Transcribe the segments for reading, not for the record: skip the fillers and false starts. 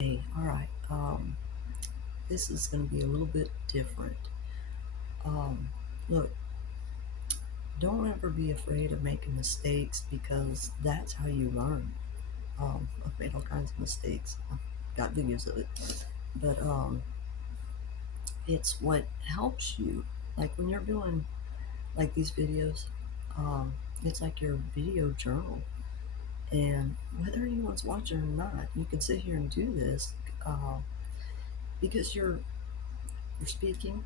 Hey, all right. This is going to be a little bit different. Um, Look, don't ever be afraid of making mistakes because that's how you learn. I've made all kinds of mistakes. I've got videos of it, but it's what helps you. Like when you're doing like these videos, um, it's like your video journal, and whether anyone's watching or not, you can sit here and do this uh, because you're speaking.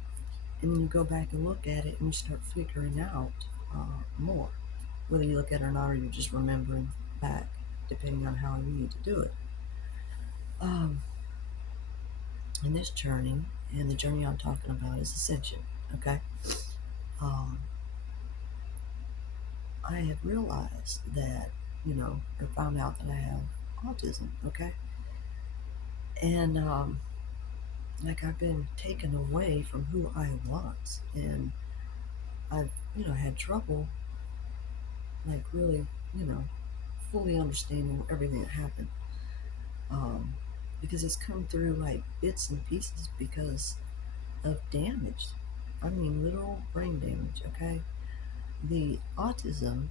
And then you go back and look at it and you start figuring out more, whether you look at it or not, or you're just remembering back, depending on how you need to do it. Um, in this journey, and the journey I'm talking about is ascension, okay? Um, I had realized that, I found out that I have autism, okay? And like I've been taken away from who I was, and I've, had trouble, like really, you know, fully understanding everything that happened, um, because it's come through like bits and pieces because of damage. I mean, literal brain damage, okay? The autism,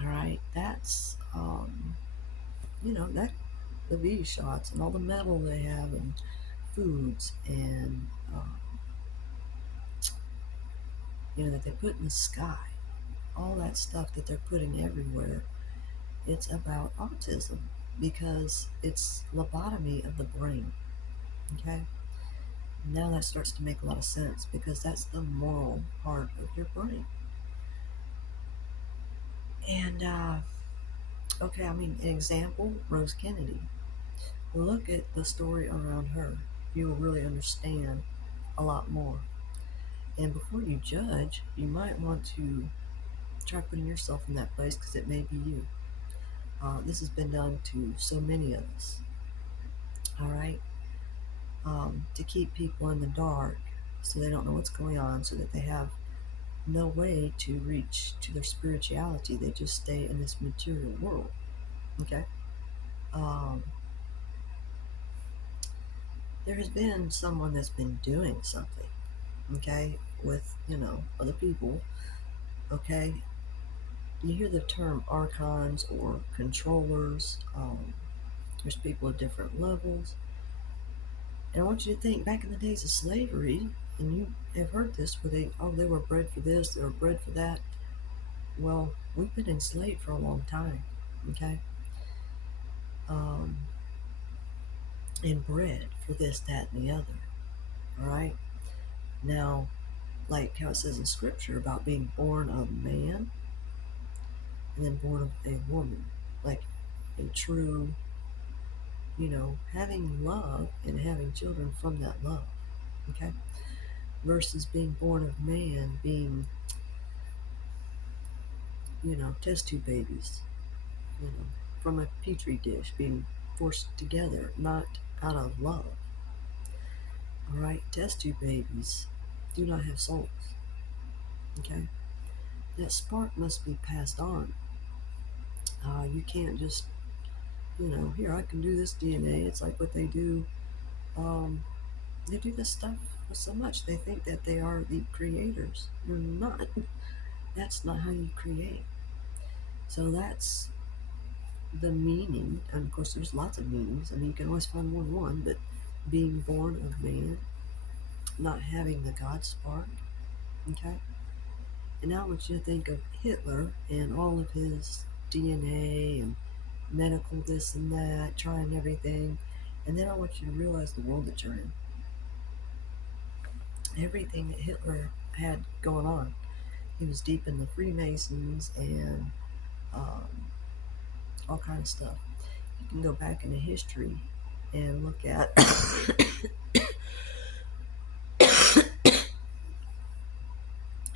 all right, that's, that the V shots and all the metal they have and foods and, that they put in the sky, all that stuff that they're putting everywhere, it's about autism because it's lobotomy of the brain, okay? Now that starts to make a lot of sense because that's the moral part of your brain. And, okay, I mean, an example, Rose Kennedy. Look at the story around her. You will really understand a lot more. And before you judge, you might want to try putting yourself in that place because it may be you. This has been done to so many of us, all right? To keep people in the dark so they don't know what's going on, so that they have no way to reach to their spirituality. They just stay in this material world. Okay. Um, there has been someone that's been doing something. Okay, with other people. Okay, you hear the term archons or controllers. There's people at different levels, and I want you to think back in the days of slavery, and you have heard this, where they were bred for this, they were bred for that. Well, we've been enslaved for a long time. Okay. Um, and bred for this, that, and the other. All right. Now, like how it says in scripture about being born of man and then born of a woman, like a true, having love and having children from that love. Okay. Versus being born of man, being, test tube babies, you know, from a petri dish, being forced together, not out of love. All right. Test tube babies do not have souls. Okay. That spark must be passed on. You can't just, here, I can do this DNA. It's like what they do. Um, they do this stuff so much. They think that they are the creators. You're not. That's not how you create. So that's the meaning. And of course, there's lots of meanings. I mean, you can always find one, but being born of man, not having the God spark. Okay. And now I want you to think of Hitler and all of his DNA and medical this and that, trying everything. And then I want you to realize the world that you're in. Everything that Hitler had going on. He was deep in the Freemasons and all kind of stuff. You can go back into history and look at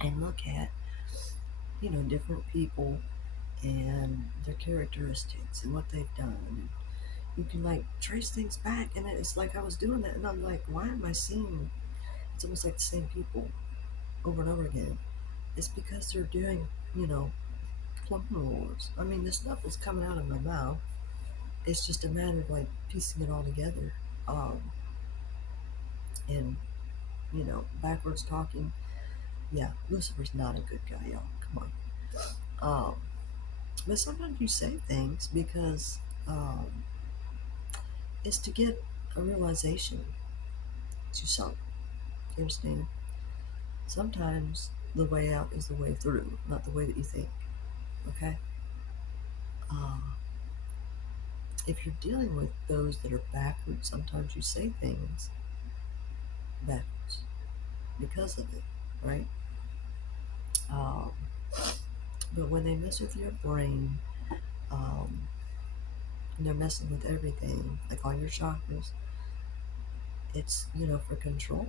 and look at different people and their characteristics and what they've done. And you can like trace things back, and it's like I was doing that, and I'm like, why am I seeing? It's almost like the same people over and over again. It's because they're doing, clone wars. I mean, this stuff was coming out of my mouth It's just a matter of like piecing it all together. Um, and, backwards talking. Yeah, Lucifer's not a good guy, y'all. Come on. But sometimes you say things because um, it's to get a realization to some. You understand? Sometimes the way out is the way through, not the way that you think. Okay? Uh, if you're dealing with those that are backwards, sometimes you say things backwards because of it, right? Um, but when they mess with your brain, um, and they're messing with everything, like all your chakras, it's, for control.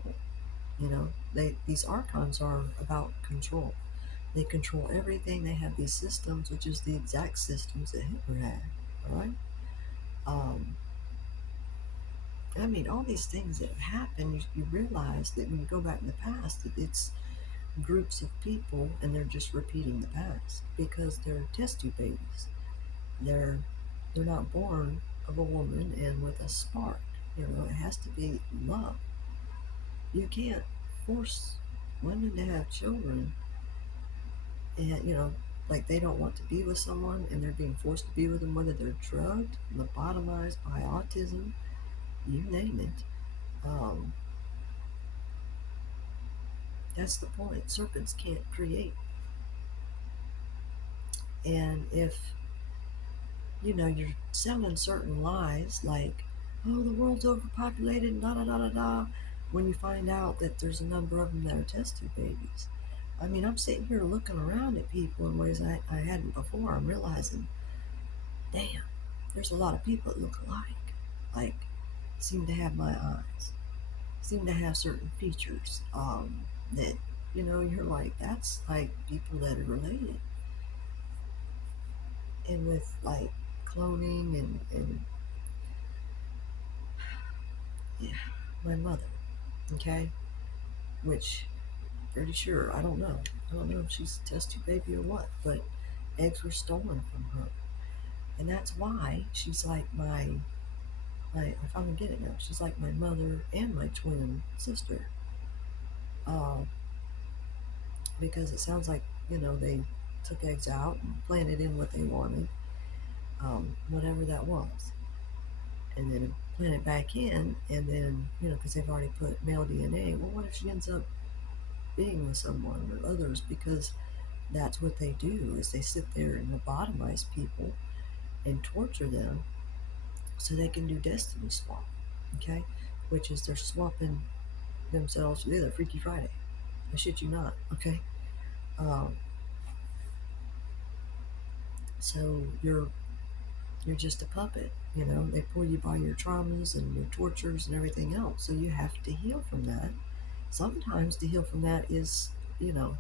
These archons are about control. They control everything. They have these systems, which is the exact systems that Hitler had. All right. Um, I mean, all these things that have happened, you realize that when you go back in the past, that it's groups of people and they're just repeating the past because they're test tube babies. They're they're not born of a woman and with a spark. It has to be love. You can't force women to have children and like they don't want to be with someone and they're being forced to be with them, whether they're drugged, lobotomized by autism, you name it. um, that's the point. Serpents can't create. And if you're selling certain lies like, oh, the world's overpopulated, da da da da da, when you find out that there's a number of them that are test tube babies. I mean, I'm sitting here looking around at people in ways I hadn't before. I'm realizing, damn, there's a lot of people that look alike. Like, seem to have my eyes, seem to have certain features that, you're like, that's like people that are related. And with like cloning and yeah, my mother, okay, which pretty sure, I don't know if she's a test tube baby or what, but eggs were stolen from her. And that's why she's like I finally get it now. She's like my mother and my twin sister. Uh, because it sounds like, they took eggs out and planted in what they wanted, whatever that was. And then plant it back in, and then, because they've already put male DNA. Well, what if she ends up being with someone or others? Because that's what they do, is they sit there and lobotomize people and torture them so they can do destiny swap, okay? Which is they're swapping themselves with a Freaky Friday. I shit you not, okay? Um, so you're just a puppet. They pull you by your traumas and your tortures and everything else. So you have to heal from that. Sometimes to heal from that is, you know,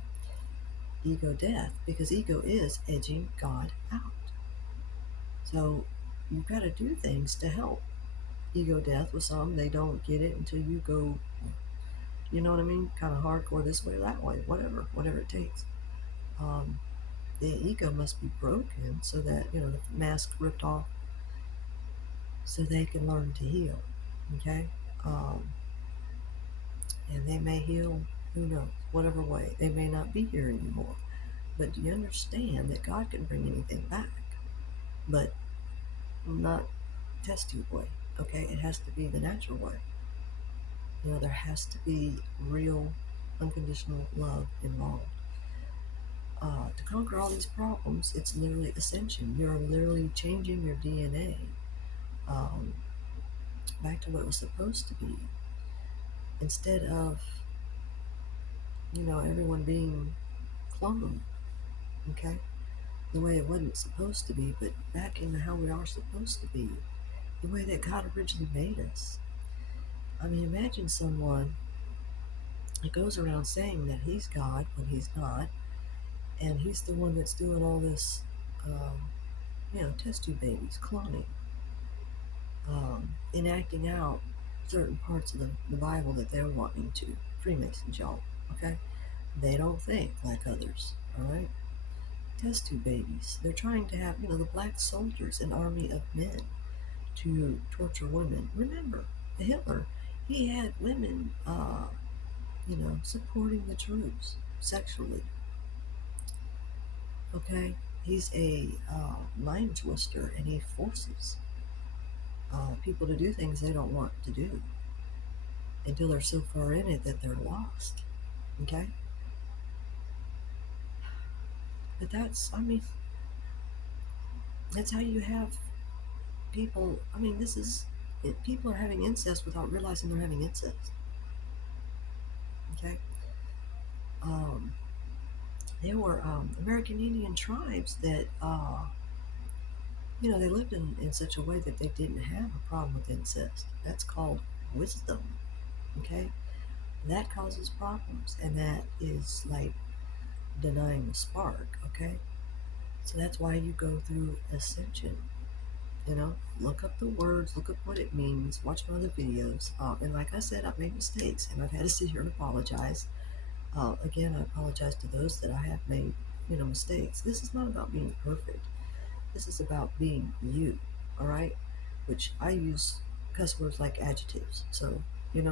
ego death, because ego is edging God out. So you've got to do things to help ego death. With some, they don't get it until you go, you know what I mean? Kind of hardcore this way or that way, whatever it takes. Um, the ego must be broken so that, the mask ripped off so they can learn to heal. Okay? Um, and they may heal, who knows, whatever way. They may not be here anymore. But do you understand that God can bring anything back? But not test tube way. Okay? It has to be the natural way. There has to be real, unconditional love involved. To conquer all these problems, it's literally ascension. You're literally changing your DNA um, back to what it was supposed to be. Instead of, everyone being cloned, okay? The way it wasn't supposed to be, but back into how we are supposed to be, the way that God originally made us. I mean, imagine someone that goes around saying that he's God when he's not, and he's the one that's doing all this, test tube babies, cloning, enacting out certain parts of the Bible that they're wanting to. Freemasons, y'all, okay? They don't think like others, all right? Test tube babies. They're trying to have, the black soldiers, an army of men. to torture women. Remember, Hitler, he had women, supporting the troops sexually. Okay, he's a mind twister, and he forces people to do things they don't want to do until they're so far in it that they're lost. Okay, but that's how you have people. People are having incest without realizing they're having incest. Okay, um, there were American Indian tribes that they lived in such a way that they didn't have a problem with incest. That's called wisdom. Okay, that causes problems, and that is like denying the spark. Okay, so that's why you go through ascension. Look up the words, look up what it means, watch my other videos. And like I said, I've made mistakes, and I've had to sit here and apologize. Again, I apologize to those that I have made, mistakes. This is not about being perfect. This is about being you, all right? Which I use cuss words like adjectives. So, if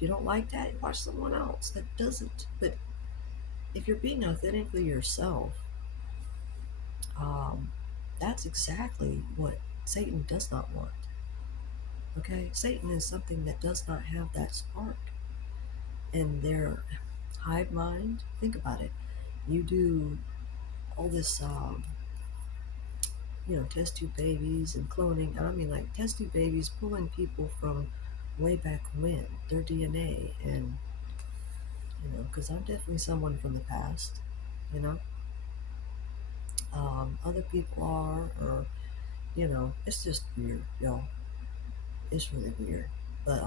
you don't like that, watch someone else that doesn't. But if you're being authentically yourself, um, that's exactly what Satan does not want. Okay? Satan is something that does not have that spark. And their hive mind, think about it. You do all this, test tube babies and cloning. I mean, like test tube babies pulling people from way back when, their DNA. And, because I'm definitely someone from the past, you know. Other people are, or, it's just weird, y'all. It's really weird. But,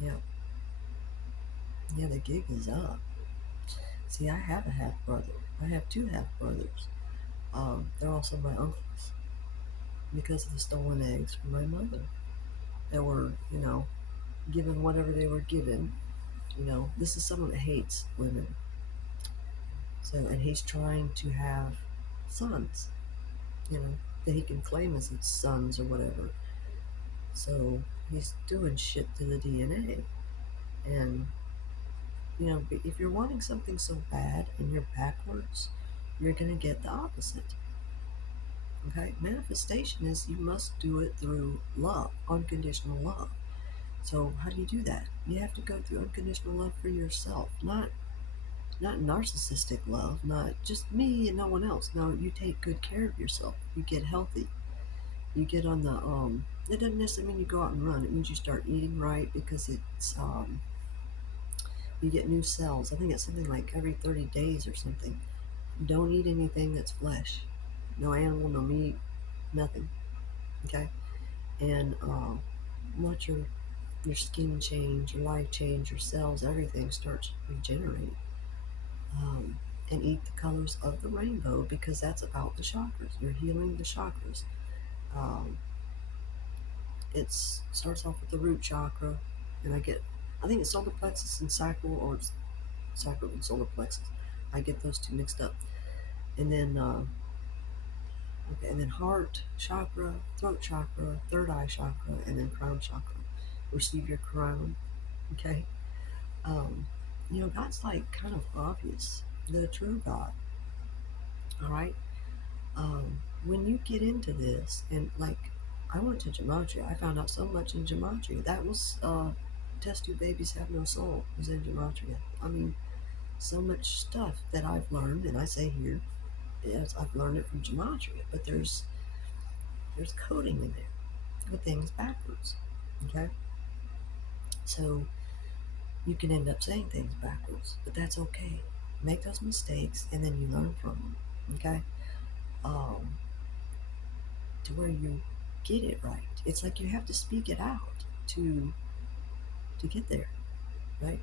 yeah. Yeah, the gig is up. See, I have a half brother. I have two half brothers. They're also my uncles because of the stolen eggs from my mother that were, given whatever they were given. This is someone that hates women. So, and he's trying to have sons, that he can claim as his sons or whatever. So he's doing shit to the DNA. And, if you're wanting something so bad and you're backwards, you're going to get the opposite. Okay? Manifestation is you must do it through love, unconditional love. So how do you do that? You have to go through unconditional love for yourself, not narcissistic love, not just me and no one else. No, you take good care of yourself. You get healthy. You get on the it doesn't necessarily mean you go out and run. It means you start eating right because it's you get new cells. I think it's something like every 30 days or something. Don't eat anything that's flesh. No animal, no meat, nothing. Okay? And watch your skin change, your life change, your cells, everything starts regenerating. And eat the colors of the rainbow because that's about the chakras. You're healing the chakras. Um, it starts off with the root chakra, and I think it's solar plexus and sacral, or it's sacral and solar plexus. I get those two mixed up. And then, heart chakra, throat chakra, third eye chakra, and then crown chakra. Receive your crown. Okay. Um, God's like kind of obvious, the true God. All right. When you get into this, and like I went to gematria, I found out so much in gematria. That was test tube babies have no soul was in gematria. I mean, so much stuff that I've learned, and I say here, yes, I've learned it from gematria, but there's coding in there with things backwards. Okay, so you can end up saying things backwards, but that's okay. Make those mistakes, and then you learn from them. Okay. Um, to where you get it right. It's like you have to speak it out to get there, right?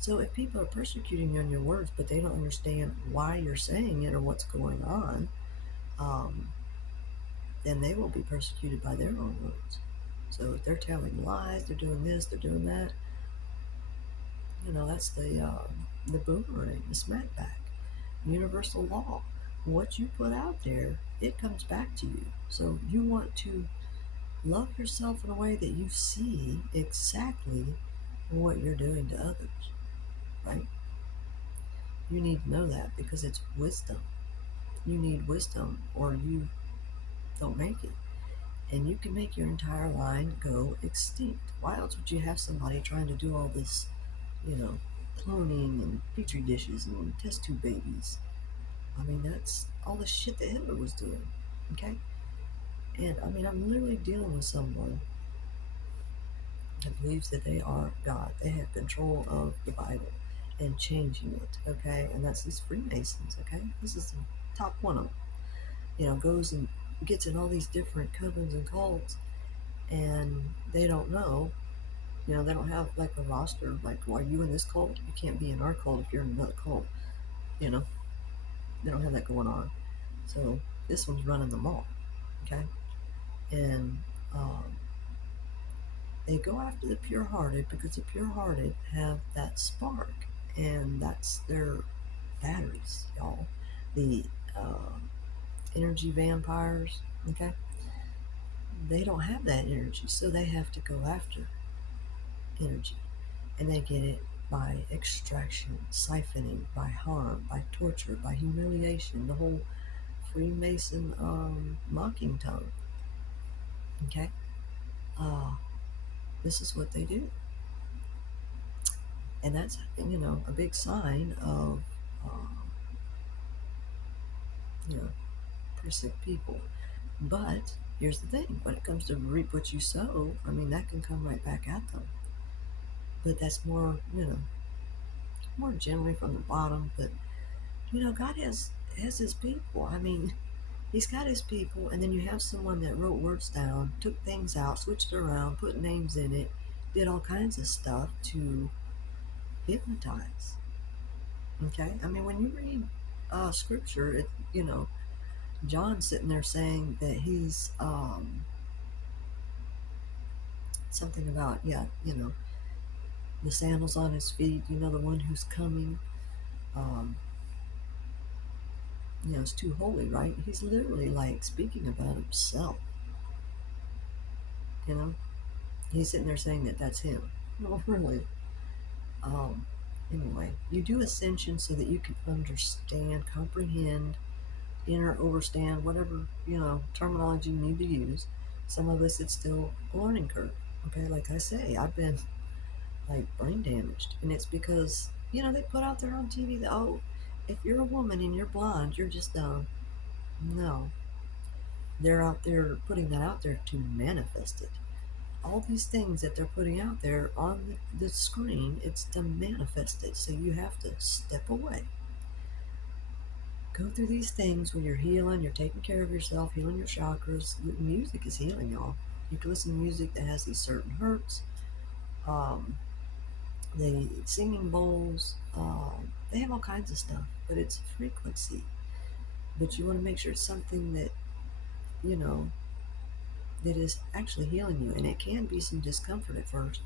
So if people are persecuting you on your words, but they don't understand why you're saying it or what's going on, um, then they will be persecuted by their own words. So if they're telling lies, they're doing this, they're doing that, that's the boomerang, the smackback, universal law. What you put out there it comes back to you. So you want to love yourself in a way that you see exactly what you're doing to others, right? You need to know that because it's wisdom. You need wisdom or you don't make it. And you can make your entire line go extinct. Why else would you have somebody trying to do all this, you know, cloning and petri dishes and test tube babies? I mean, that's all the shit that Hitler was doing, okay? And I mean, I'm literally dealing with someone that believes that they are God. They have control of the Bible and changing it, okay? And that's these Freemasons, okay? This is the top one of them. You know, goes and gets in all these different covens and cults, and they don't know. You know, they don't have like a roster. Like, well, are you in this cult? You can't be in our cult if you're in another cult. You know, they don't have that going on. So this one's running them all, okay? And um, they go after the pure-hearted because the pure-hearted have that spark, and that's their batteries, y'all. The uh, energy vampires, okay? They don't have that energy, so they have to go after energy, and they get it by extraction, siphoning, by harm, by torture, by humiliation, the whole Freemason mocking tongue, okay? Uh, this is what they do. And that's, you know, a big sign of, uh, you know, pretty sick people. But here's the thing: when it comes to reap what you sow, I mean, that can come right back at them. But that's more, you know, more generally from the bottom. But you know, God has His people. I mean, He's got His people, and then you have someone that wrote words down, took things out, switched it around, put names in it, did all kinds of stuff to hypnotize. Okay, I mean, when you read scripture, it, you know, John's sitting there saying that he's something about, yeah, you know, the sandals on his feet, you know, the one who's coming, um, you know, it's too holy, right? He's literally like speaking about himself, you know. He's sitting there saying that that's him. No, really. Um, anyway, you do ascension so that you can understand, comprehend, inner, overstand, whatever, you know, terminology you need to use. Some of us, it's still a learning curve. Okay, like I say, I've been like brain damaged, and it's because, you know, they put out there on TV that, oh, if you're a woman and you're blonde, you're just dumb. No, they're out there putting that out there to manifest it. All these things that they're putting out there on the screen, it's to manifest it. So you have to step away, go through these things where you're healing, you're taking care of yourself, healing your chakras. Music is healing, y'all. You can listen to music that has these certain hertz. Um, the singing bowls, they have all kinds of stuff, but it's frequency. But you want to make sure it's something that, you know, that is actually healing you. And it can be some discomfort at first,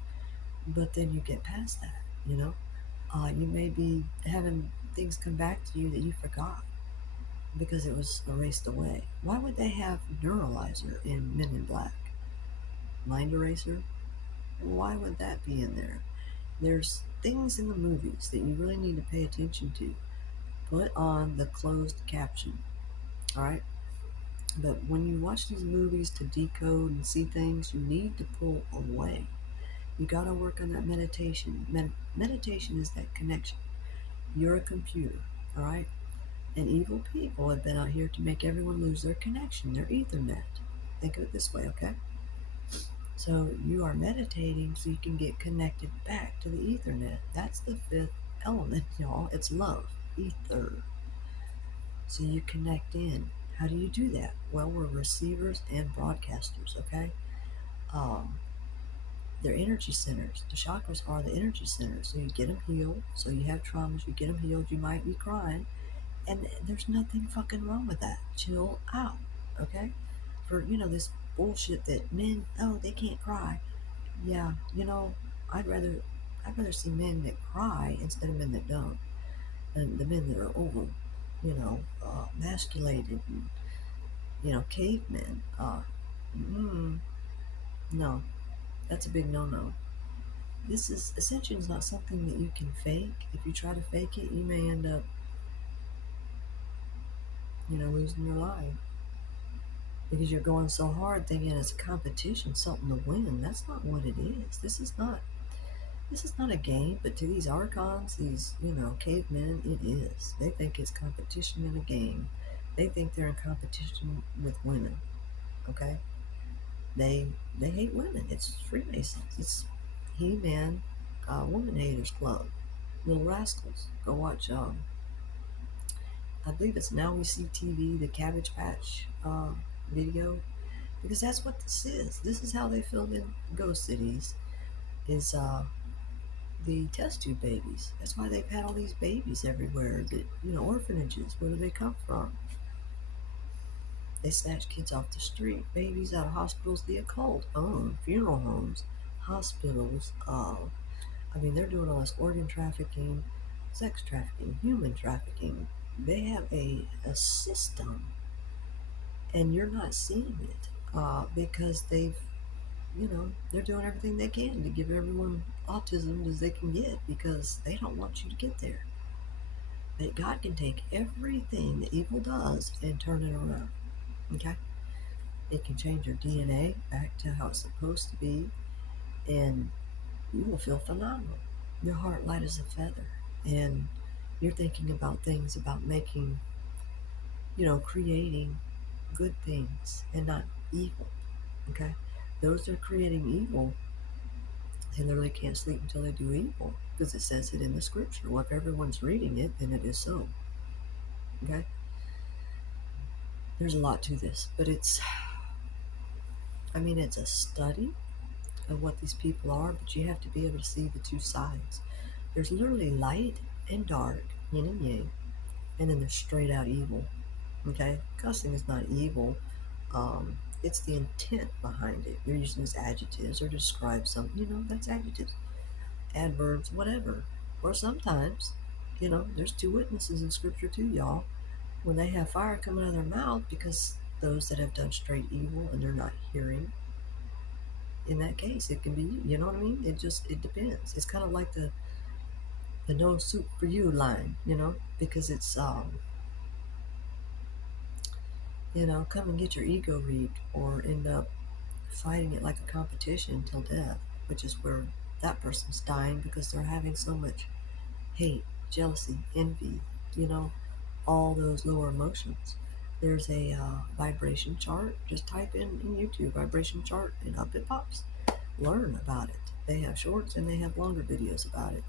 but then you get past that, you know. You may be having things come back to you that you forgot because it was erased away. Why would they have Neuralizer in Men in Black? Mind Eraser? Why would that be in there? There's things in the movies that you really need to pay attention to. Put on the closed caption, all right? But when you watch these movies to decode and see things, you need to pull away. You got to work on that meditation. Meditation is that connection. You're a computer, all right? And evil people have been out here to make everyone lose their connection, their Ethernet. Think of it this way, okay? So you are meditating so you can get connected back to the Ethernet. That's the fifth element, y'all. It's love, ether. So you connect in. How do you do that? Well, we're receivers and broadcasters, okay? Um, they're energy centers. The chakras are the energy centers. So you get them healed. So you have traumas, you get them healed. You might be crying. And there's nothing fucking wrong with that. Chill out, okay? For, you know, this bullshit that men, oh, they can't cry. Yeah, you know, I'd rather see men that cry instead of men that don't. And the men that are over, you know, masculated and cavemen. Mm, no, that's a big no-no. Ascension is not something that you can fake. If you try to fake it, you may end up, losing your life because you're going so hard thinking it's a competition, something to win. That's not what it is. This is not a game, but to these archons, these, cavemen, it is. They think it's competition in a game. They think they're in competition with women. Okay? They hate women. It's Freemasons. It's He-Man, Woman Haters Club. Little Rascals. Go watch. I believe it's Now We See TV, the Cabbage Patch video, because that's what this is. This is how they filled in ghost cities. Is the test tube babies. That's why they've had all these babies everywhere. That orphanages. Where do they come from? They snatch kids off the street, babies out of hospitals, the occult, funeral homes, hospitals. They're doing all this organ trafficking, sex trafficking, human trafficking. They have a system, and you're not seeing it because they're doing everything they can to give everyone autism as they can get because they don't want you to get there. But God can take everything that evil does and turn it around. Okay? It can change your DNA back to how it's supposed to be, and you will feel phenomenal. Your heart light as a feather, and you're thinking about things about making, creating good things and not evil. Okay? Those that are creating evil, they literally can't sleep until they do evil because it says it in the scripture. Well, if everyone's reading it, then it is so. Okay? There's a lot to this, but it's a study of what these people are, but you have to be able to see the two sides. There's literally light and dark, yin and yang, and then there's straight out evil. Okay? Cussing is not evil. It's the intent behind it. You're using as adjectives or to describe something, that's adjectives, adverbs, whatever. Or sometimes, there's two witnesses in scripture too, y'all. When they have fire coming out of their mouth because those that have done straight evil and they're not hearing, in that case, it can be you. You know what I mean? It depends. It's kind of like the no soup for you line, because it's come and get your ego reaped or end up fighting it like a competition till death, which is where that person's dying because they're having so much hate, jealousy, envy, you know, all those lower emotions. There's a vibration chart. Just type in YouTube vibration chart and up it pops. Learn about it. They have shorts and they have longer videos about it.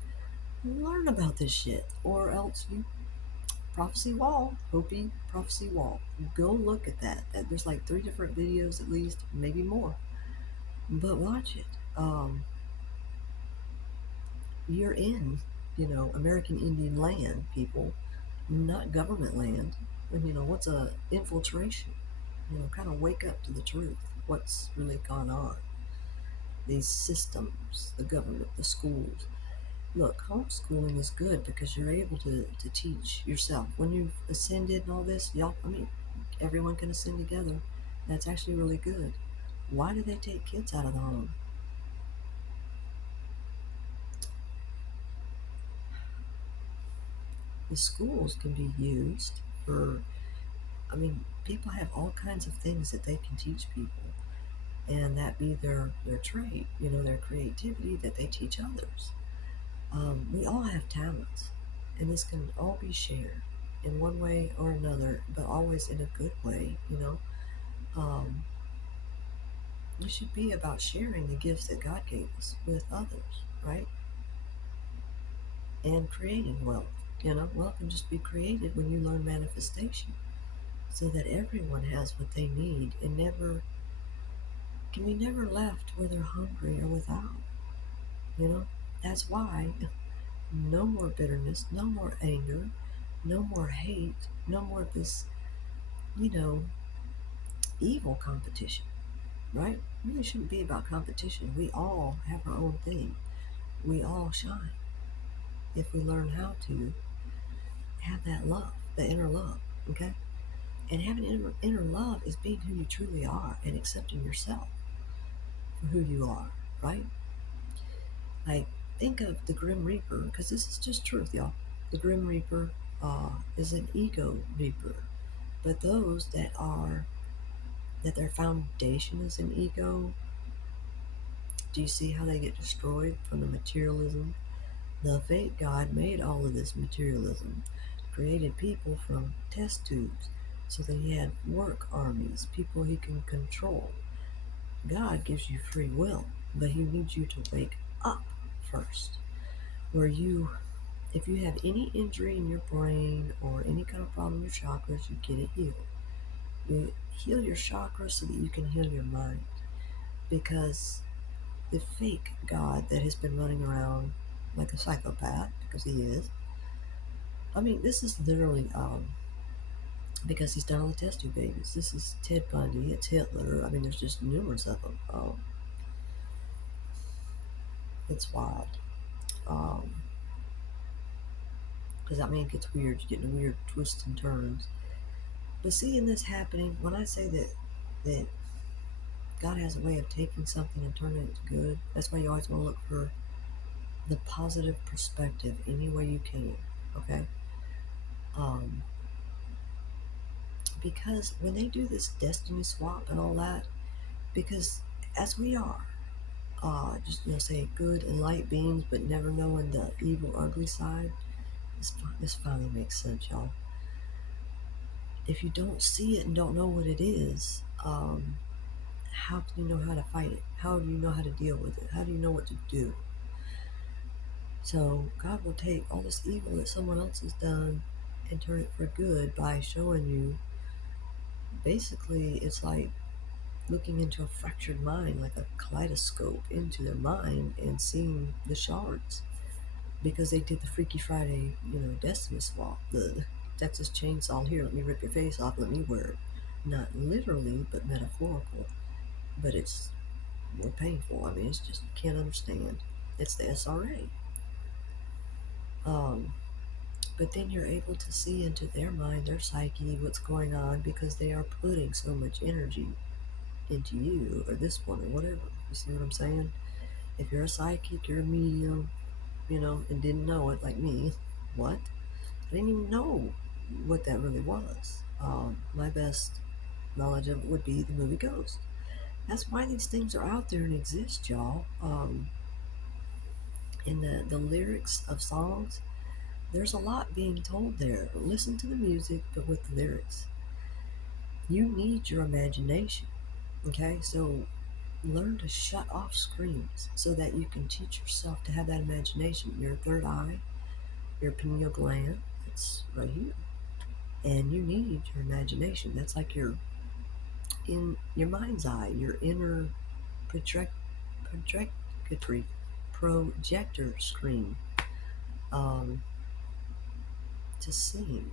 Learn about this shit, or else you prophecy wall, Hopi prophecy wall. Go look at that. There's like 3 different videos at least, maybe more. But watch it. You're in, American Indian land, people, not government land. And what's a infiltration? Kind of wake up to the truth. What's really gone on? These systems, the government, the schools. Look, homeschooling is good because you're able to teach yourself. When you've ascended and all this, everyone can ascend together. That's actually really good. Why do they take kids out of the home? The schools can be used for, people have all kinds of things that they can teach people. And that be their trait, their creativity that they teach others. We all have talents, and this can all be shared in one way or another, but always in a good way, it should be about sharing the gifts that God gave us with others, right? And creating wealth. Wealth can just be created when you learn manifestation so that everyone has what they need and can be never left where they're hungry or without. That's why no more bitterness, no more anger, no more hate, no more of this, you know, evil competition, right? It really shouldn't be about competition. We all have our own thing. We all shine if we learn how to have that love, the inner love, okay? And having inner love is being who you truly are and accepting yourself for who you are, right? Like, think of the Grim Reaper, because this is just truth, y'all. The Grim Reaper is an ego reaper. But those that their foundation is an ego, do you see how they get destroyed from the materialism? The fake God made all of this materialism, created people from test tubes, so that he had work armies, people he can control. God gives you free will, but he needs you to wake up first. Where you, if you have any injury in your brain or any kind of problem in your chakras, you get it healed. You heal your chakras so that you can heal your mind. Because the fake God that has been running around like a psychopath, because he is, I mean, this is literally because he's done all the test tube babies. This is Ted Bundy, it's Hitler. I mean, there's just numerous of them. It's wild. Because I mean, it gets weird. You get into weird twists and turns. But seeing this happening, when I say that God has a way of taking something and turning it to good, that's why you always want to look for the positive perspective any way you can. Okay. Um, because when they do this destiny swap and all that, because as we are, just say good and light beings, but never knowing the evil, ugly side. This finally makes sense, y'all. If you don't see it and don't know what it is, how can you know how to fight it? How do you know how to deal with it? How do you know what to do? So God will take all this evil that someone else has done and turn it for good by showing you. Basically, it's like looking into a fractured mind, like a kaleidoscope into their mind and seeing the shards. Because they did the Freaky Friday, destiny swap. The Texas chainsaw, here, let me rip your face off, let me wear it. Not literally, but metaphorical. But it's more painful. I mean, it's just, you can't understand. It's the SRA. Um, but then you're able to see into their mind, their psyche, what's going on, because they are putting so much energy into you or this one or whatever. You see what I'm saying? If you're a psychic, you're a medium, and didn't know it, like me. What? I didn't even know what that really was. My best knowledge of it would be the movie Ghost. That's why these things are out there and exist, y'all. In the lyrics of songs, there's a lot being told there. Listen to the music, but with the lyrics. You need your imagination, okay? So learn to shut off screens so that you can teach yourself to have that imagination. Your third eye, your pineal gland, it's right here. And you need your imagination. That's like your in your mind's eye, your inner projector screen, um, to see,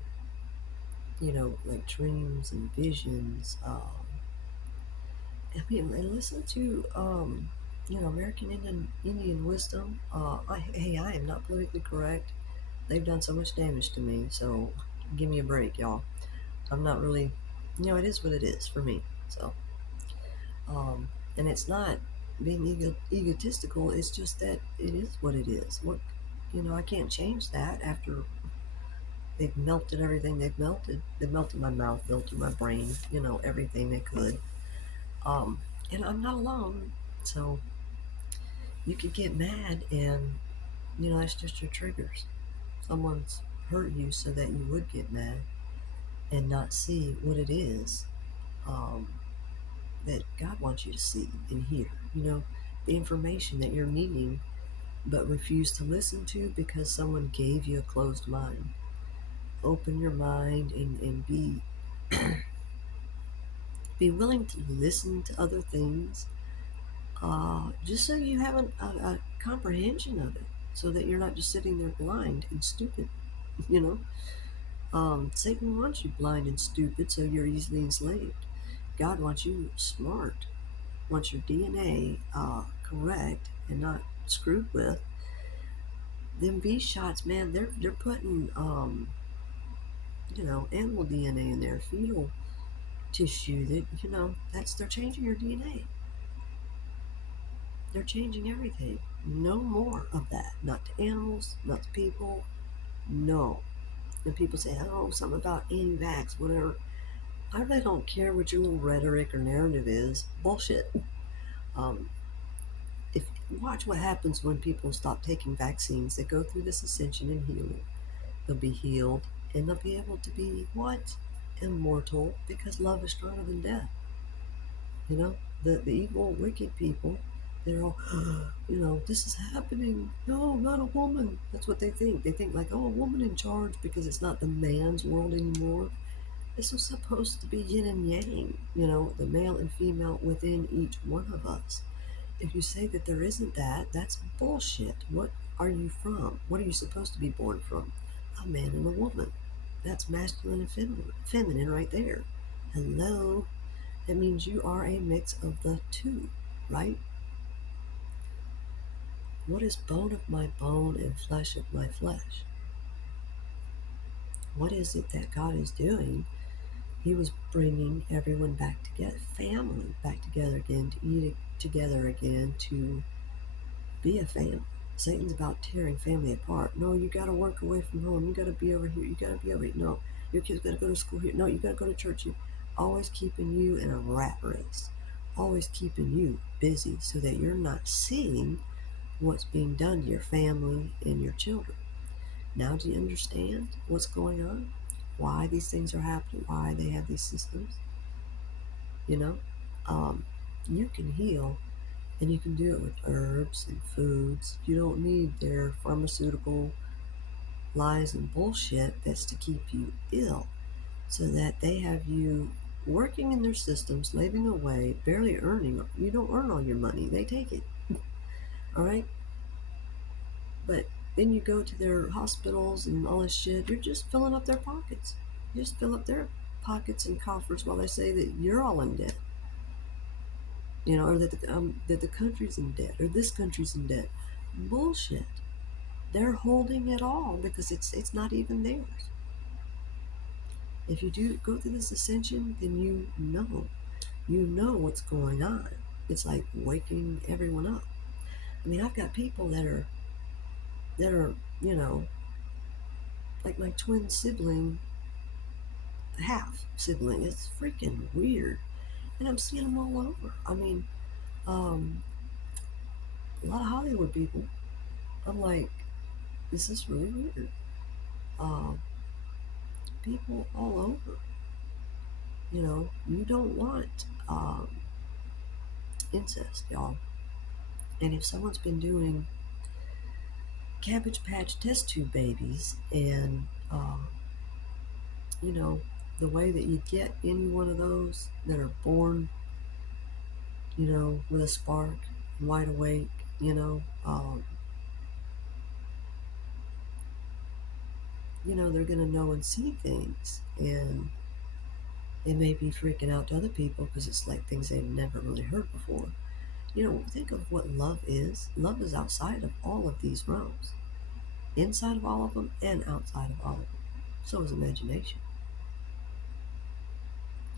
like dreams and visions. I mean, and listen to, American Indian wisdom. Hey, I am not politically correct. They've done so much damage to me, so give me a break, y'all. I'm not really, it is what it is for me. So, and it's not being egotistical. It's just that it is what it is. What, I can't change that after they've melted everything they've melted. They've melted my mouth, melted my brain, everything they could. Um, and I'm not alone. So you could get mad, and that's just your triggers. Someone's hurt you so that you would get mad and not see what it is, um, that God wants you to see and hear. The information that you're needing but refuse to listen to because someone gave you a closed mind. Open your mind and be willing to listen to other things, just so you have a comprehension of it, so that you're not just sitting there blind and stupid. you know Satan wants you blind and stupid so you're easily enslaved. God wants you smart, wants your DNA correct and not screwed with. Them V shots, man, they're putting animal DNA in there, fetal tissue that, they're changing your DNA. They're changing everything. No more of that. Not to animals, not to people. No. And people say, oh, something about anti-vax, whatever. I really don't care what your little rhetoric or narrative is. Bullshit. Um, if Watch what happens when people stop taking vaccines. They go through this ascension and healing. They'll be healed, and they'll be able to be what? Immortal, because love is stronger than death. The evil, wicked people, they're all, this is happening. No, not a woman. That's what they think. They think like, oh, a woman in charge, because it's not the man's world anymore. This was supposed to be yin and yang, the male and female within each one of us. If you say that there isn't that, that's bullshit. What are you from? What are you supposed to be born from? A man and a woman. That's masculine and feminine right there. Hello? That means you are a mix of the two, right? What is bone of my bone and flesh of my flesh? What is it that God is doing? He was bringing everyone back together, family back together again, to eat together again, to be a family. Satan's about tearing family apart. No, you got to work away from home. You got to be over here. You got to be over here. No, your kids got to go to school here. No, you got to go to church here. Always keeping you in a rat race. Always keeping you busy so that you're not seeing what's being done to your family and your children. Now do you understand what's going on? Why these things are happening? Why they have these systems? You know, you can heal, and you can do it with herbs and foods. You don't need their pharmaceutical lies and bullshit that's to keep you ill, so that they have you working in their systems, slaving away, barely earning. You don't earn all your money, they take it. All right? But then you go to their hospitals and all this shit, you're just filling up their pockets. You just fill up their pockets and coffers while they say that you're all in debt. Or that the country's in debt, or this country's in debt. Bullshit. They're holding it all because it's not even theirs. If you do go through this ascension, then you know what's going on. It's like waking everyone up. I mean, I've got people that are like my twin sibling, half sibling. It's freaking weird, and I'm seeing them all over. I mean, a lot of Hollywood people. I'm like, this is really weird. Um, People all over. You don't want incest, y'all. And if someone's been doing Cabbage Patch test tube babies, and the way that you get any one of those that are born, with a spark, wide awake, they're gonna know and see things, and they may be freaking out to other people because it's like things they've never really heard before. Think of what love is. Love is outside of all of these realms, inside of all of them and outside of all of them. So is imagination.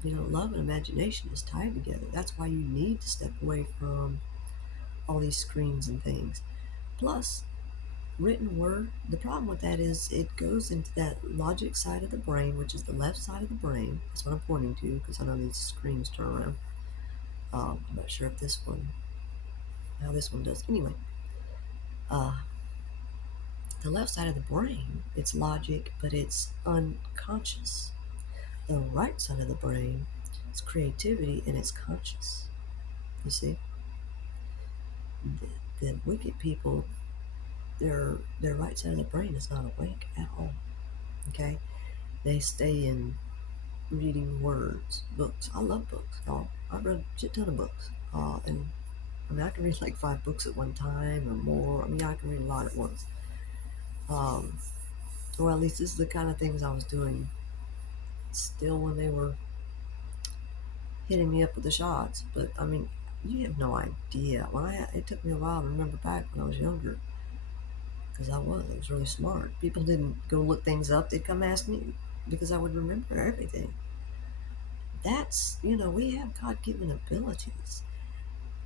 Love and imagination is tied together. That's why you need to step away from all these screens and things. Plus, written word, the problem with that is it goes into that logic side of the brain, which is the left side of the brain. That's what I'm pointing to, because I know these screens turn around. I'm not sure if how this one does. Anyway, the left side of the brain, it's logic, but it's unconscious. The right side of the brain is creativity, and it's conscious. You see? The wicked people, their right side of the brain is not awake at all. Okay? They stay in reading words, books. I love books, y'all. I've read a shit ton of books. And I mean, I can read like 5 books at one time or more. I mean, I can read a lot at once. Or at least this is the kind of things I was doing still when they were hitting me up with the shots. But I mean, you have no idea. It took me a while to remember back when I was younger, because I was really smart. People didn't go look things up; they'd come ask me because I would remember everything. That's, we have God-given abilities.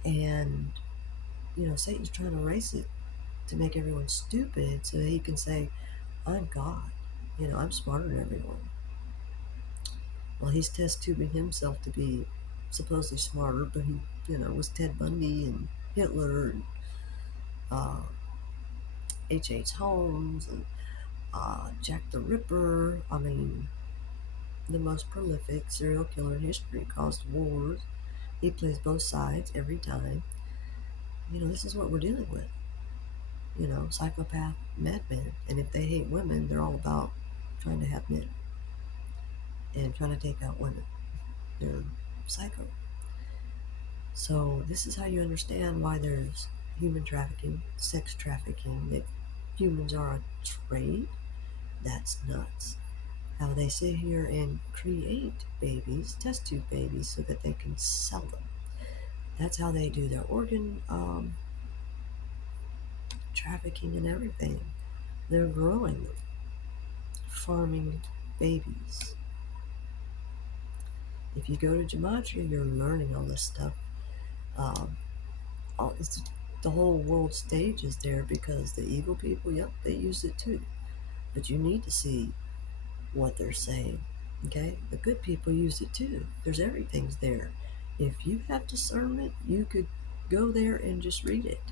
And, Satan's trying to erase it to make everyone stupid so he can say, I'm God. I'm smarter than everyone. Well, he's test tubing himself to be supposedly smarter, but he, was Ted Bundy and Hitler and uh, H.H. Holmes and Jack the Ripper. I mean, the most prolific serial killer in history, caused wars. He plays both sides every time. This is what we're dealing with. Psychopath madmen. And if they hate women, they're all about trying to have men and trying to take out women. They're psycho. So this is how you understand why there's human trafficking, sex trafficking, that humans are a trade. That's nuts. How they sit here and create babies, test tube babies, so that they can sell them. That's how they do their organ trafficking and everything. They're growing them, farming babies. If you go to gematria, you're learning all this stuff. Um, it's the whole world stage is there because the evil people, yep, they use it too. But you need to see what they're saying. Okay? The good people use it too. There's everything's there. If you have discernment, you could go there and just read it.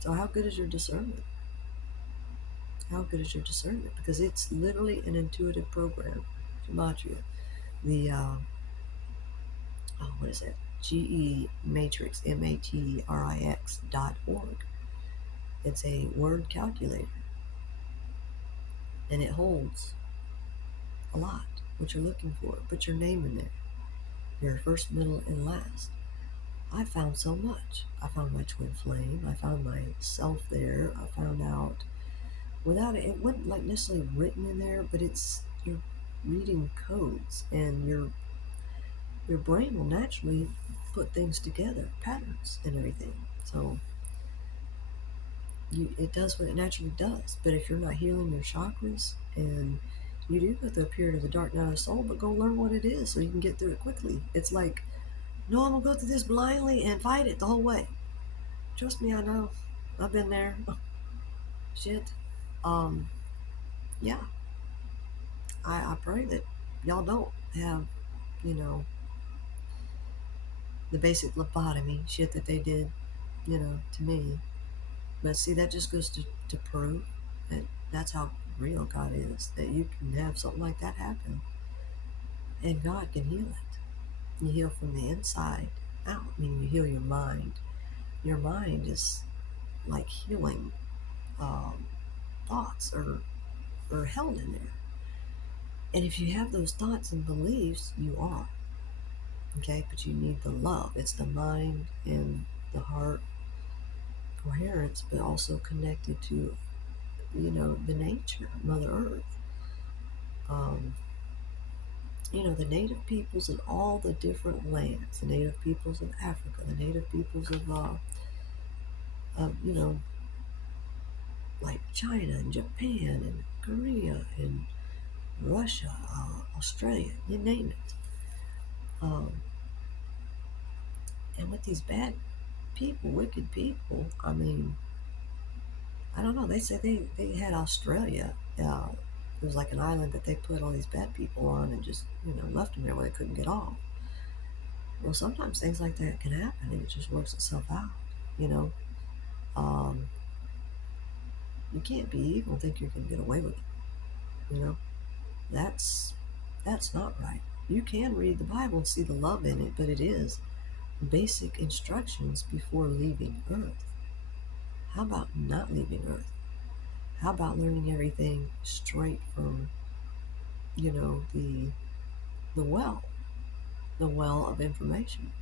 So how good is your discernment? How good is your discernment? Because it's literally an intuitive program. Gematria. The what is it? GE Matrix, matrix.org. It's a word calculator. And it holds a lot, what you're looking for. Put your name in there. Your first, middle, and last. I found so much. I found my twin flame. I found myself there. I found out without it, it wasn't like necessarily written in there, but you're reading codes, and your brain will naturally put things together, patterns and everything. So it does what it naturally does. But if you're not healing your chakras, and you do go through a period of the dark night of the soul, but go learn what it is so you can get through it quickly. It's like, no, I'm gonna go through this blindly and fight it the whole way. Trust me, I know. I've been there. Shit. Yeah. I pray that y'all don't have, you know, the basic lobotomy shit that they did, to me. But see, that just goes to prove that that's how real God is. That you can have something like that happen, and God can heal it. You heal from the inside out, meaning you heal your mind. Your mind is like healing thoughts are held in there. And if you have those thoughts and beliefs, you are. Okay, but you need the love. It's the mind and the heart coherence, but also connected to, the nature, Mother Earth. The native peoples of all the different lands, the native peoples of Africa, the native peoples of like China and Japan and Korea and Russia, Australia, you name it. And with these bad people, wicked people, I mean, I don't know. They say they had Australia. It was like an island that they put all these bad people on and just, left them there where they couldn't get off. Well, sometimes things like that can happen and it just works itself out, you know. Um, you can't be evil and think you can get away with it, you know. That's not right. You can read the Bible and see the love in it, but it is basic instructions before leaving Earth. How about not leaving Earth? How about learning everything straight from, the well, the well of information?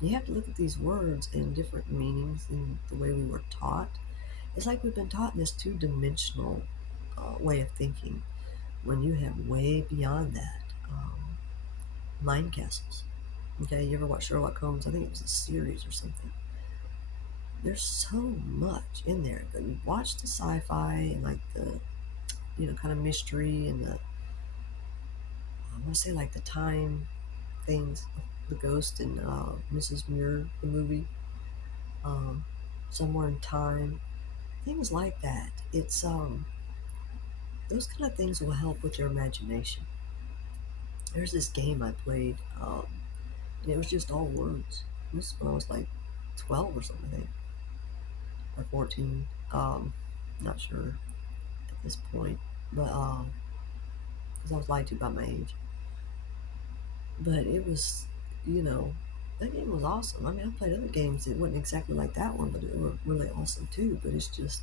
You have to look at these words in different meanings in the way we were taught. It's like we've been taught in this two-dimensional way of thinking, when you have way beyond that. Mind castles. Okay, you ever watch Sherlock Holmes? I think it was a series or something. There's so much in there. But you watch the sci-fi and like the, kind of mystery and the I want to say like the time things, the ghost in Mrs. Muir, the movie, um, somewhere in time, things like that. It's those kind of things will help with your imagination. There's this game I played, and it was just all words. This is when I was like 12 or something, I think, or 14. Not sure at this point, but because I was lied to about my age. But it was, you know, that game was awesome. I mean, I played other games that wasn't exactly like that one, but it were really awesome too. But it's just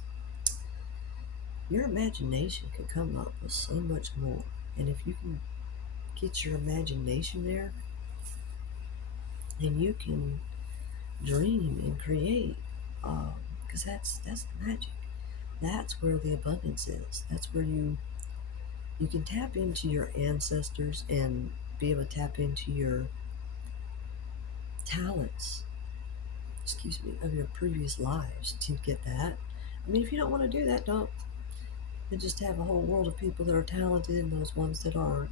your imagination can come up with so much more, and if you can get your imagination there, then you can dream and create. Because that's the magic. That's where the abundance is. That's where you can tap into your ancestors and be able to tap into your talents, excuse me, of your previous lives to get that. I mean, if you don't want to do that, don't. You just have a whole world of people that are talented and those ones that aren't.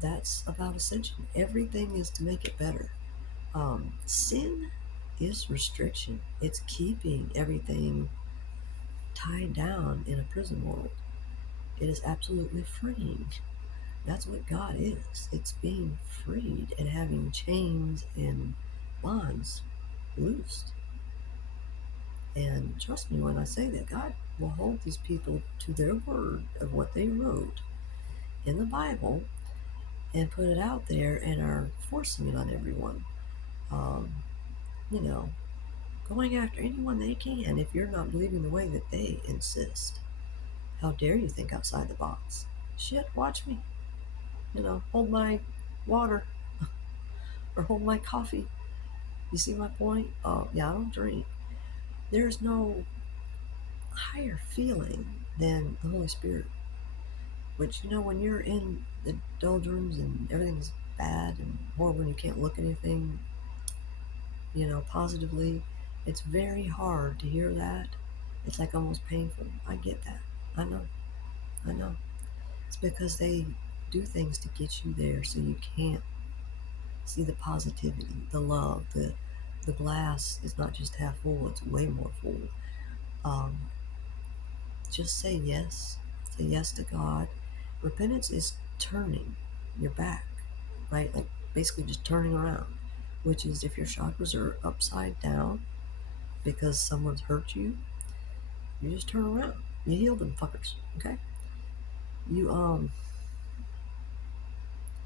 That's about ascension. Everything is to make it better. Sin is restriction. It's keeping everything tied down in a prison world. It is absolutely freeing. That's what God is. It's being freed and having chains and bonds loosed. And trust me when I say that God will hold these people to their word of what they wrote in the Bible and put it out there and are forcing it on everyone. Um, you know, going after anyone they can if you're not believing the way that they insist. How dare you think outside the box? Shit, watch me. Hold my water or hold my coffee. You see my point? Oh, yeah, I don't drink. There's no higher feeling than the Holy Spirit. Which, when you're in the doldrums and everything's bad and horrible and you can't look at anything, positively, it's very hard to hear that. It's like almost painful. I get that. I know. I know. It's because they do things to get you there so you can't see the positivity, the love, the glass is not just half full, it's way more full. Um, just say yes. Say yes to God. Repentance is turning your back, right? Like basically just turning around, which is if your chakras are upside down because someone's hurt you, you just turn around. You heal them fuckers, okay? You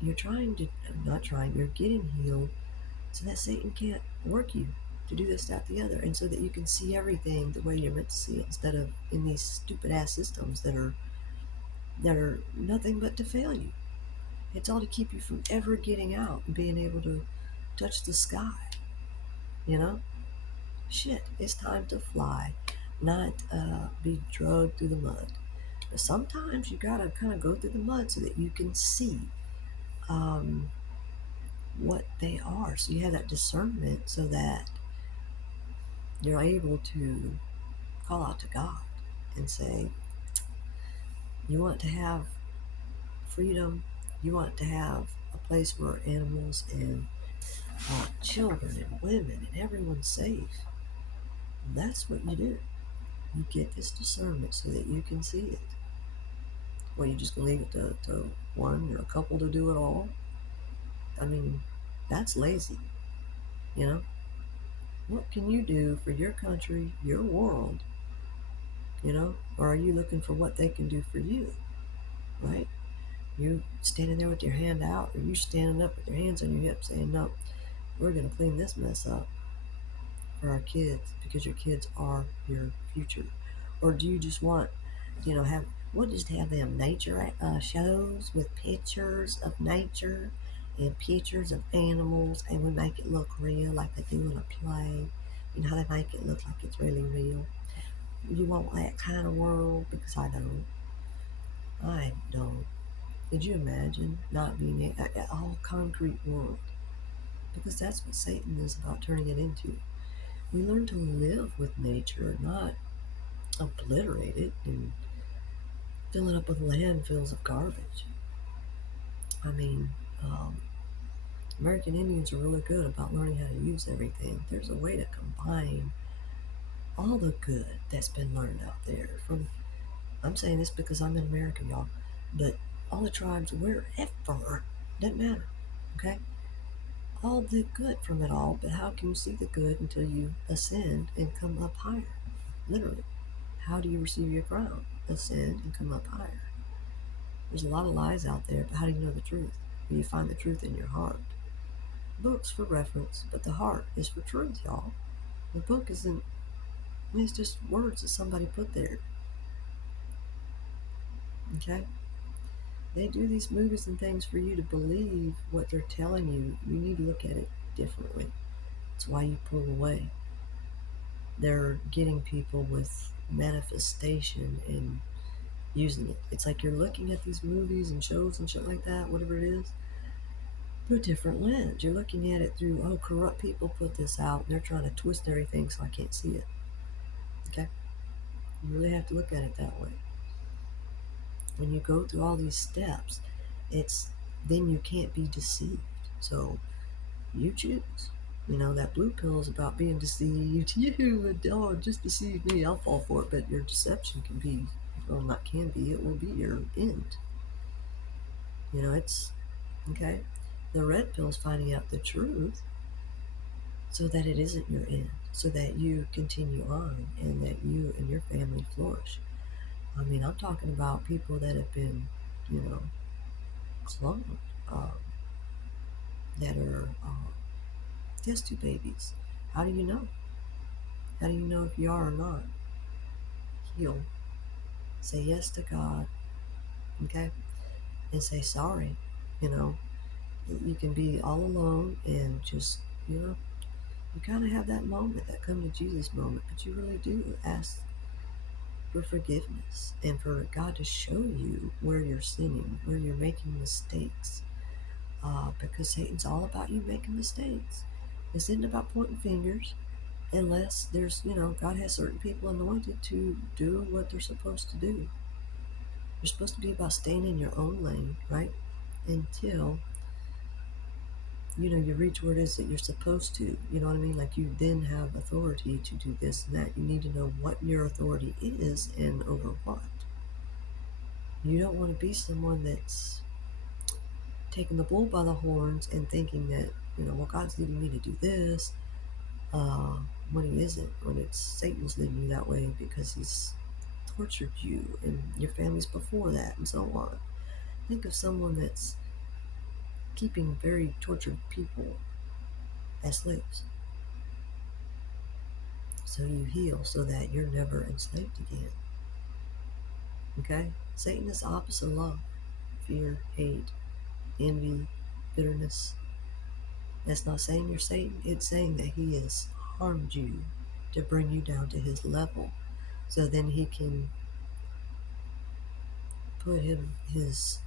you're trying to not trying, you're getting healed so that Satan can't work you to do this, that, the other, and so that you can see everything the way you're meant to see it instead of in these stupid ass systems that are nothing but to fail you. It's all to keep you from ever getting out and being able to touch the sky. You know, shit, it's time to fly, not be drugged through the mud. But sometimes you gotta kind of go through the mud so that you can see um, what they are. So you have that discernment so that you're able to call out to God and say, you want to have freedom, you want to have a place where animals and children and women and everyone's safe. That's what you do. You get this discernment so that you can see it. Well, you just gonna leave it to one or a couple to do it all? I mean, that's lazy, you know? What can you do for your country, your world, Or are you looking for what they can do for you, right? You standing there with your hand out, or you standing up with your hands on your hips saying, no, we're going to clean this mess up for our kids because your kids are your future? Or do you just want, we'll just have them nature shows with pictures of nature and pictures of animals, and we make it look real like they do in a play. You know how they make it look like it's really real? You want that kind of world? Because I don't. I don't. Could you imagine not being a all concrete world? Because that's what Satan is about turning it into. We learn to live with nature, not obliterate it and fill it up with landfills of garbage. I mean, um, American Indians are really good about learning how to use everything. There's a way to combine all the good that's been learned out there. From I'm saying this because I'm in America, y'all, but all the tribes wherever doesn't matter. Okay, all the good from it all, but how can you see the good until you ascend and come up higher? Literally, how do you receive your crown? Ascend and come up higher. There's a lot of lies out there, but how do you know the truth? Well, you find the truth in your heart. Books for reference, but the heart is for truth, y'all. The book isn't, it's just words that somebody put there. Okay? They do these movies and things for you to believe what they're telling you. You need to look at it differently. That's why you pull away. They're getting people with manifestation and using it. It's like you're looking at these movies and shows and shit like that, whatever it is, through a different lens. You're looking at it through, oh, corrupt people put this out and they're trying to twist everything so I can't see it. Okay? You really have to look at it that way. When you go through all these steps, it's then you can't be deceived. So you choose. You know, that blue pill is about being deceived. You don't just deceive me, I'll fall for it. But your deception can be, well, not can be, it will be your end. You know, it's okay. The red pill is finding out the truth so that it isn't your end, so that you continue on and that you and your family flourish. I mean, I'm talking about people that have been, you know, cloned, um, that are test tube babies. How do you know? How do you know if you are or not? Heal. Say yes to God, okay? And say sorry. You know, you can be all alone and just, you know, you kind of have that moment, that come to Jesus moment, but you really do ask for forgiveness and for God to show you where you're sinning, where you're making mistakes. Because Satan's all about you making mistakes. This isn't about pointing fingers unless there's, you know, God has certain people anointed to do what they're supposed to do. You're supposed to be about staying in your own lane, right? Until, you know, you reach where it is that you're supposed to. You know what I mean? Like you then have authority to do this and that. You need to know what your authority is and over what. You don't want to be someone that's taking the bull by the horns and thinking that, you know, well, God's leading me to do this, when he isn't, when it's Satan's leading you that way because he's tortured you and your families before that and so on. Think of someone that's keeping very tortured people as slaves. So you heal so that you're never enslaved again. Okay? Satan is the opposite of love. Fear, hate, envy, bitterness. That's not saying you're Satan. It's saying that he has harmed you to bring you down to his level. So then he can put his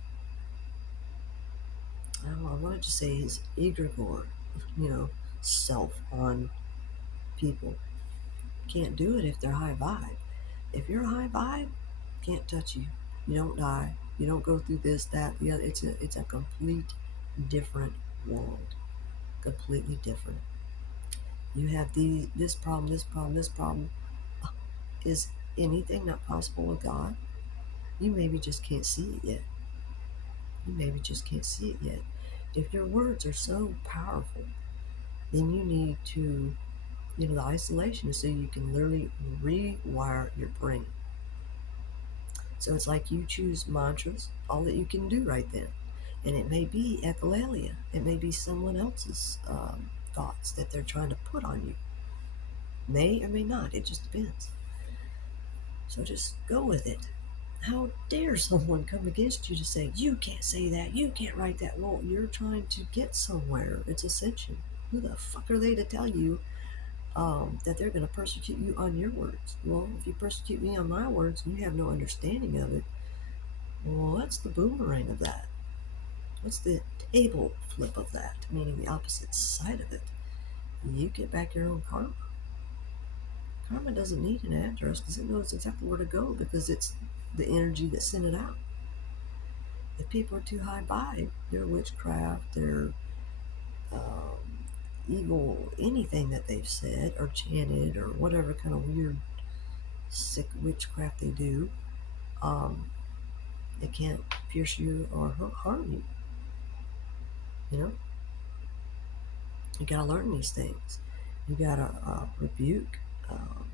I don't know, I wanted to say his egregore, you know, self on people. Can't do it if they're high vibe. If you're high vibe, can't touch you. You don't die. You don't go through this, that, the other. It's a complete different world. Completely different. You have this problem, this problem, this problem. Is anything not possible with God? You maybe just can't see it yet. You maybe just can't see it yet. If your words are so powerful, then you need to, you know, the isolation is so you can literally rewire your brain. So it's like you choose mantras, all that you can do right then. And it may be echolalia. It may be someone else's thoughts that they're trying to put on you. May or may not. It just depends. So just go with it. How dare someone come against you to say, you can't say that, you can't write that? Well, you're trying to get somewhere. It's ascension. Who the fuck are they to tell you that they're going to persecute you on your words? Well, if you persecute me on my words and you have no understanding of it, well, what's the boomerang of that? What's the table flip of that? Meaning the opposite side of it. You get back your own karma. Karma doesn't need an address because it knows exactly where to go because it's the energy that sent it out. If people are too high vibe, their witchcraft, their evil, anything that they've said or chanted or whatever kind of weird, sick witchcraft they do, um, it can't pierce you or harm you. You know, you gotta learn these things. You gotta rebuke, um,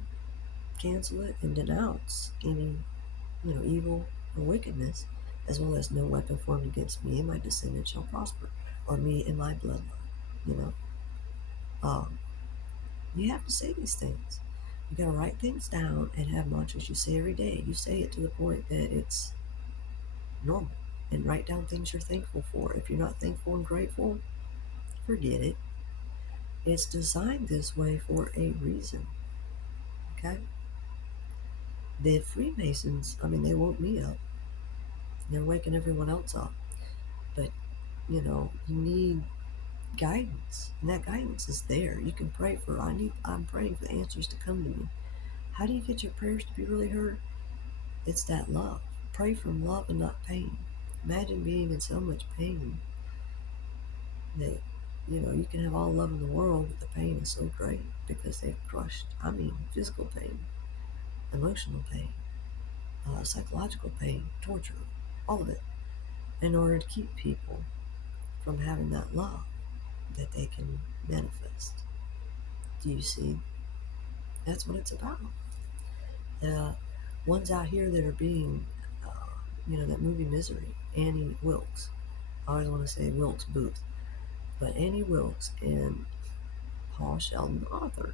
cancel it, and denounce any evil or wickedness, as well as no weapon formed against me and my descendants shall prosper, or me and my bloodline. You know, um, you have to say these things. You gotta write things down and have mantras you say every day. You say it to the point that it's normal, and write down things you're thankful for. If you're not thankful and grateful, forget it. It's designed this way for a reason. Okay? The Freemasons, I mean, they woke me up. They're waking everyone else up. But, you need guidance. And that guidance is there. You can pray for, I'm praying for the answers to come to me. How do you get your prayers to be really heard? It's that love. Pray from love and not pain. Imagine being in so much pain that, you can have all love in the world, but the pain is so great because they've crushed, physical pain, emotional pain, psychological pain, torture, all of it, in order to keep people from having that love that they can manifest. Do you see? That's what it's about. Uh, Ones out here that are being, that movie Misery, Annie Wilkes. I always want to say Wilkes Booth, but Annie Wilkes and Paul Sheldon Arthur.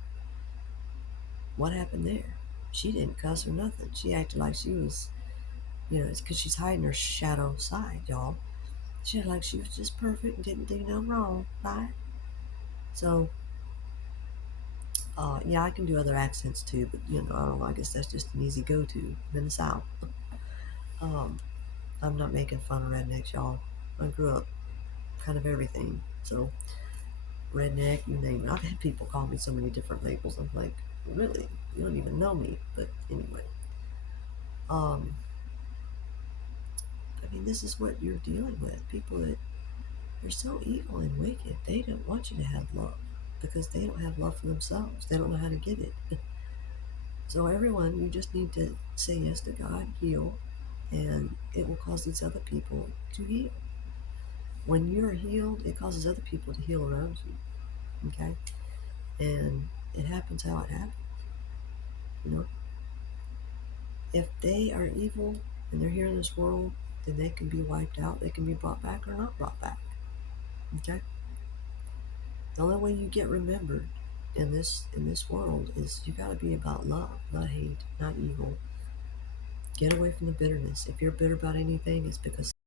What happened there? She didn't cuss or nothing. She acted like she was, it's because she's hiding her shadow side, y'all. She acted like she was just perfect and didn't do no wrong, right? So, yeah, I can do other accents too, but I don't know. I guess that's just an easy go-to in the South. Um, I'm not making fun of rednecks, y'all. I grew up kind of everything. So, redneck, you name it. I've had people call me so many different labels. I'm like, really? You don't even know me. But anyway, um, this is what you're dealing with. People that are so evil and wicked, they don't want you to have love because they don't have love for themselves. They don't know how to get it. So, everyone, you just need to say yes to God, heal, and it will cause these other people to heal. When you're healed, it causes other people to heal around you. Okay? And it happens how it happens. You know? If they are evil and they're here in this world, then they can be wiped out. They can be brought back or not brought back. Okay? The only way you get remembered in this world is you gotta be about love, not hate, not evil. Get away from the bitterness. If you're bitter about anything, it's because